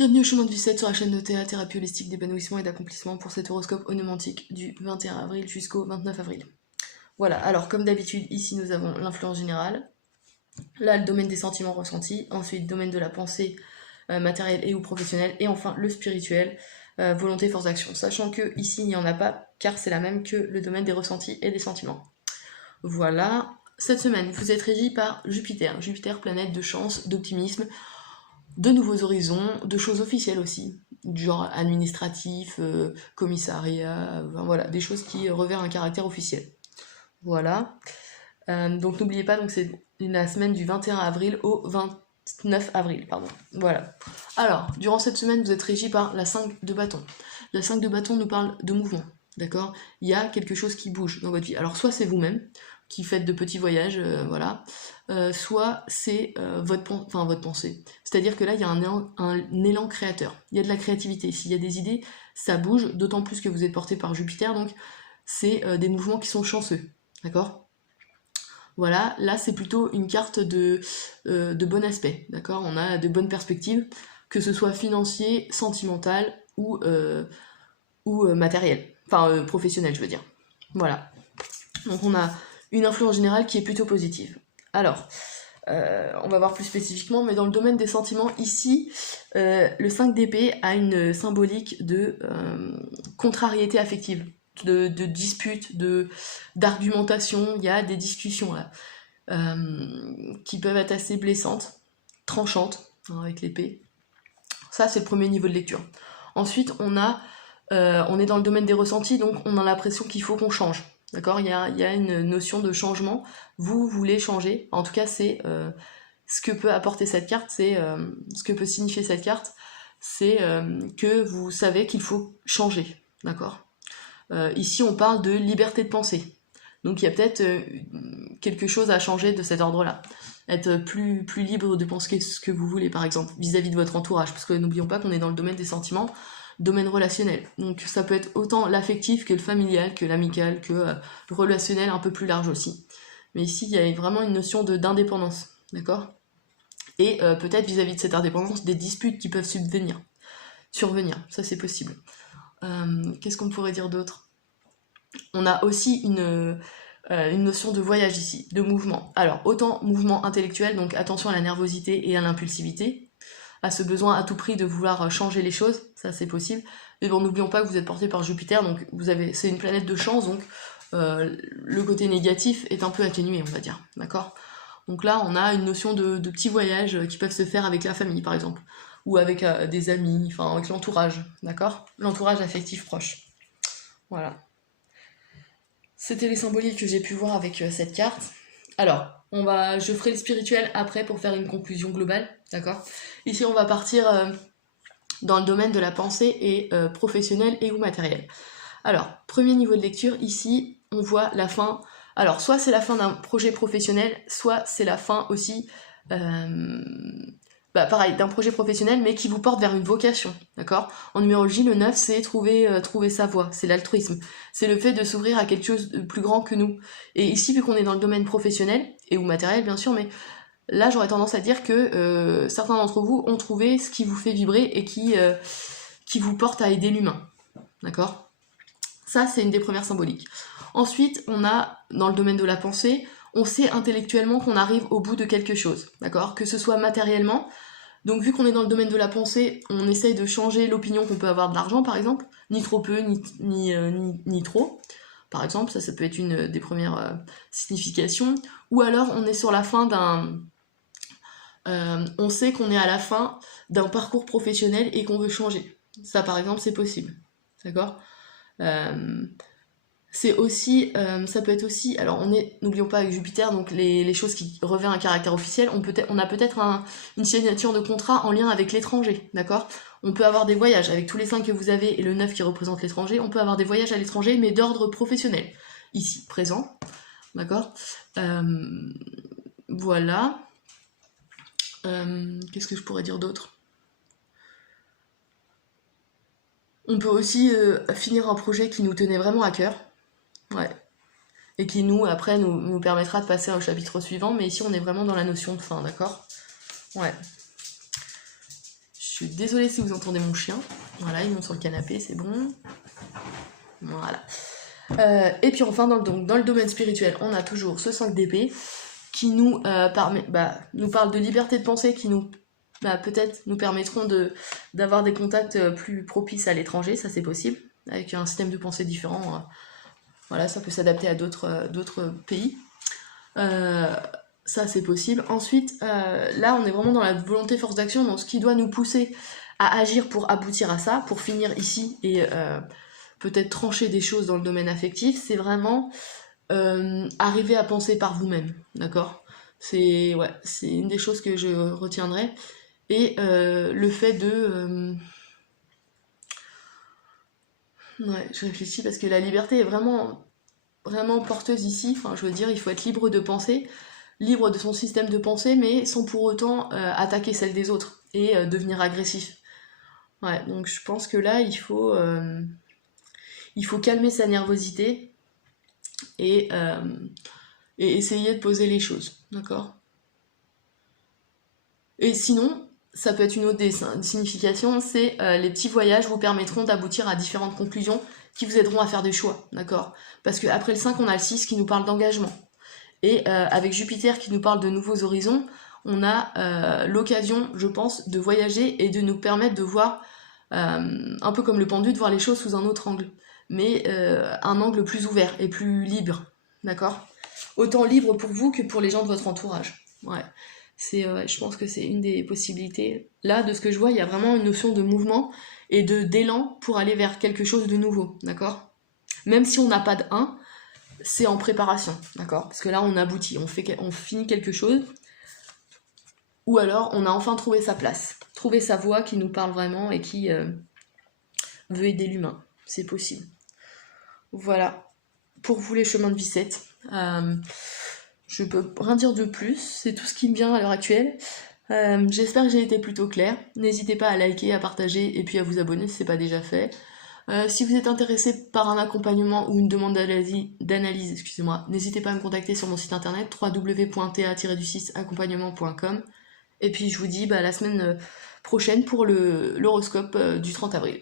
Bienvenue au chemin de Vicette sur la chaîne de théâtre, thérapie holistique d'épanouissement et d'accomplissement pour cet horoscope onomantique du 21 avril jusqu'au 29 avril. Voilà, alors comme d'habitude, ici nous avons l'influence générale, là le domaine des sentiments ressentis, ensuite domaine de la pensée matérielle et ou professionnelle, et enfin le spirituel, volonté, force d'action. Sachant que ici il n'y en a pas, car c'est la même que le domaine des ressentis et des sentiments. Voilà, cette semaine vous êtes régi par Jupiter, Jupiter planète de chance, d'optimisme, de nouveaux horizons, de choses officielles aussi, du genre administratif, commissariat, enfin, voilà, des choses qui revêtent un caractère officiel. Voilà. Donc n'oubliez pas, donc c'est la semaine du 21 avril au 29 avril, pardon. Voilà. Alors, durant cette semaine, vous êtes régi par la 5 de bâton. La 5 de bâton nous parle de mouvement, d'accord? Il y a quelque chose qui bouge dans votre vie. Alors, soit c'est vous-même, qui faites de petits voyages, voilà, soit c'est votre pensée. C'est-à-dire que là, il y a un élan créateur. Il y a de la créativité. S'il y a des idées, ça bouge, d'autant plus que vous êtes porté par Jupiter, donc c'est des mouvements qui sont chanceux, d'accord? Voilà, là c'est plutôt une carte de bon aspect, d'accord? On a de bonnes perspectives, que ce soit financier, sentimental ou matériel, enfin professionnel je veux dire. Voilà, donc on a une influence générale qui est plutôt positive. Alors, on va voir plus spécifiquement, mais dans le domaine des sentiments, ici, le 5 d'épée a une symbolique de contrariété affective, de dispute, d'argumentation. Il y a des discussions là, qui peuvent être assez blessantes, tranchantes, hein, avec l'épée. Ça, c'est le premier niveau de lecture. Ensuite, on est dans le domaine des ressentis, donc on a l'impression qu'il faut qu'on change. D'accord, il y a une notion de changement. Vous voulez changer. En tout cas, c'est ce que peut apporter cette carte, c'est ce que peut signifier cette carte, c'est que vous savez qu'il faut changer. D'accord. Ici, on parle de liberté de pensée. Donc, il y a peut-être quelque chose à changer de cet ordre-là. Être plus libre de penser ce que vous voulez, par exemple, vis-à-vis de votre entourage. Parce que n'oublions pas qu'on est dans le domaine des sentiments, domaine relationnel. Donc ça peut être autant l'affectif que le familial, que l'amical, que le relationnel un peu plus large aussi. Mais ici, il y a vraiment une notion d'indépendance, d'accord? Et peut-être vis-à-vis de cette indépendance, des disputes qui peuvent survenir, ça c'est possible. Qu'est-ce qu'on pourrait dire d'autre? On a aussi une notion de voyage ici, de mouvement. Alors, autant mouvement intellectuel, donc attention à la nervosité et à l'impulsivité, à ce besoin à tout prix de vouloir changer les choses, ça c'est possible. Mais bon, n'oublions pas que vous êtes porté par Jupiter, donc c'est une planète de chance, donc le côté négatif est un peu atténué, on va dire, d'accord? Donc là, on a une notion de petits voyages qui peuvent se faire avec la famille, par exemple, ou avec des amis, enfin avec l'entourage, d'accord? L'entourage affectif proche. Voilà. C'était les symboliques que j'ai pu voir avec cette carte. Alors, je ferai le spirituel après pour faire une conclusion globale, d'accord? Ici, on va partir dans le domaine de la pensée et professionnelle et ou matérielle. Alors, premier niveau de lecture, ici, on voit la fin. Alors, soit c'est la fin d'un projet professionnel, soit c'est la fin aussi, pareil, d'un projet professionnel, mais qui vous porte vers une vocation, d'accord? En numérologie, le 9, c'est trouver sa voie, c'est l'altruisme. C'est le fait de s'ouvrir à quelque chose de plus grand que nous. Et ici, vu qu'on est dans le domaine professionnel, et ou matériel, bien sûr, mais là, j'aurais tendance à dire que certains d'entre vous ont trouvé ce qui vous fait vibrer et qui vous porte à aider l'humain, d'accord? Ça, c'est une des premières symboliques. Ensuite, on a, dans le domaine de la pensée, on sait intellectuellement qu'on arrive au bout de quelque chose, d'accord? Que ce soit matériellement, donc vu qu'on est dans le domaine de la pensée, on essaye de changer l'opinion qu'on peut avoir de l'argent, par exemple, ni trop peu, ni trop, par exemple, ça peut être une des premières significations, ou alors on est sur la fin on sait qu'on est à la fin d'un parcours professionnel et qu'on veut changer. Ça, par exemple, c'est possible, d'accord? C'est aussi, ça peut être aussi, alors n'oublions pas avec Jupiter, donc les choses qui revêtent un caractère officiel, on a peut-être une signature de contrat en lien avec l'étranger, d'accord? On peut avoir des voyages, avec tous les 5 que vous avez et le 9 qui représente l'étranger, on peut avoir des voyages à l'étranger, mais d'ordre professionnel, ici, présent, d'accord? Voilà. Qu'est-ce que je pourrais dire d'autre? On peut aussi finir un projet qui nous tenait vraiment à cœur, ouais, et qui après nous permettra de passer au chapitre suivant, mais ici on est vraiment dans la notion de fin, d'accord? Ouais. suis désolée si vous entendez mon chien. Voilà, il monte sur le canapé, c'est bon. Voilà. Et puis enfin, dans le domaine spirituel, on a toujours ce 5 d'épée qui nous parle de liberté de pensée, qui nous peut-être nous permettront d'avoir des contacts plus propices à l'étranger, ça c'est possible, avec un système de pensée différent. Voilà, ça peut s'adapter à d'autres pays. Ça c'est possible. Ensuite, là on est vraiment dans la volonté force d'action, donc ce qui doit nous pousser à agir pour aboutir à ça, pour finir ici et peut-être trancher des choses dans le domaine affectif, c'est vraiment arriver à penser par vous-même, d'accord ? C'est une des choses que je retiendrai. Et le fait de... je réfléchis parce que la liberté est vraiment, vraiment porteuse ici. Enfin, je veux dire, il faut être libre de penser, libre de son système de pensée, mais sans pour autant attaquer celle des autres et devenir agressif. Ouais, donc je pense que là, il faut calmer sa nervosité et essayer de poser les choses, d'accord ? Et sinon, ça peut être une autre des significations, c'est les petits voyages vous permettront d'aboutir à différentes conclusions qui vous aideront à faire des choix, d'accord ? Parce qu'après le 5, on a le 6 qui nous parle d'engagement. Et avec Jupiter qui nous parle de nouveaux horizons, on a l'occasion, je pense, de voyager et de nous permettre de voir, un peu comme le pendu, de voir les choses sous un autre angle. Mais un angle plus ouvert et plus libre, d'accord ? Autant libre pour vous que pour les gens de votre entourage. Ouais. Je pense que c'est une des possibilités. Là, de ce que je vois, il y a vraiment une notion de mouvement et d'élan pour aller vers quelque chose de nouveau, d'accord ? Même si on n'a pas de 1, c'est en préparation, d'accord ? Parce que là, on aboutit, on finit quelque chose, ou alors on a enfin trouvé sa place, trouvé sa voie qui nous parle vraiment et qui veut aider l'humain. C'est possible. Voilà. Pour vous, les chemins de vie 7. Je peux rien dire de plus, c'est tout ce qui me vient à l'heure actuelle. J'espère que j'ai été plutôt claire. N'hésitez pas à liker, à partager et puis à vous abonner si c'est pas déjà fait. Si vous êtes intéressé par un accompagnement ou une demande d'analyse, excusez-moi, n'hésitez pas à me contacter sur mon site internet www.ta-du6accompagnement.com. Et puis je vous dis la semaine prochaine pour l'horoscope du 30 avril.